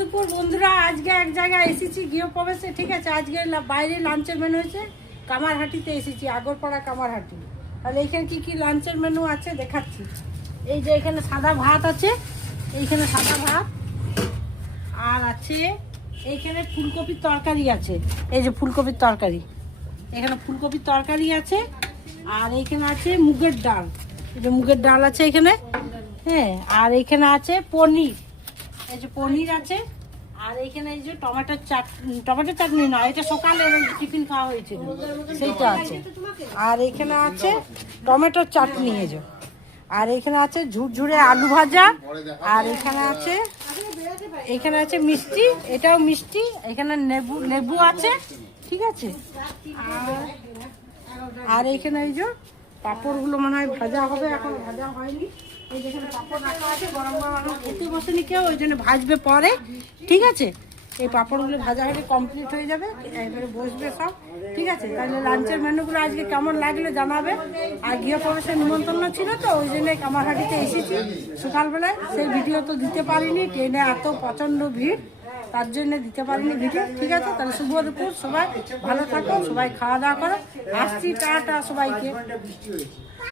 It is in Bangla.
দুপুর বন্ধুরা, আজকে এক জায়গায় এসেছি গৃহপ্রবেশে। ঠিক আছে, আজকে বাইরে লাঞ্চের মেনু হয়েছে। কামারহাটিতে এসেছি, আগরপাড়া কামারহাটি। তাহলে এইখানে কি কি লাঞ্চের মেনু আছে দেখাচ্ছি। এই যে এখানে সাদা ভাত আছে, এইখানে সাদা ভাত আর আছে এইখানে ফুলকপির তরকারি আছে। এই যে ফুলকপির তরকারি, এখানে ফুলকপির তরকারি আছে। আর এইখানে আছে মুগের ডাল, এই যে মুগের ডাল আছে এখানে। হ্যাঁ, আর এইখানে আছে পনির, এই যে পনির আছে। আর এইখানে এই যে টমেটোর চাটনি না, এটা সকালে টিফিন খাওয়া হয়েছিল সেইটা আছে। আর এখানে আছে টমেটোর চাটনি, এই যে। আর এখানে আছে ঝুরঝুরে আলু ভাজা। আর এখানে আছে মিষ্টি, এটাও মিষ্টি। এখানে লেবু আছে, ঠিক আছে। আর এইখানে এই যে পাঁপড়গুলো মনে হয় ভাজা হবে, এখন ভাজা হয়নি। এই যেখানে পাঁপড় রাখা আছে, গরম গরম খেতে বসেনি কেউ, ওই জন্য ভাজবে পরে, ঠিক আছে। এই পাঁপড়গুলো ভাজা হলে কমপ্লিট হয়ে যাবে, এবারে বসবে সব, ঠিক আছে। তাহলে লাঞ্চের মেনুগুলো আজকে কেমন লাগলে জানাবে। আর গৃহপ্রবেশের নিমন্ত্রণ ছিল তো, ওই জন্য কামারহাটিতে এসেছি সকালবেলায়। সেই ভিডিও তো দিতে পারিনি, ট্রেনে এত প্রচণ্ড ভিড়, তার জন্য দিতে পারিনি ভিডিও, ঠিক আছে। তাহলে শুভ দুপুর, সবাই ভালো থাকো, সবাই খাওয়া দাওয়া করো। আসছি, টাটা সবাইকে।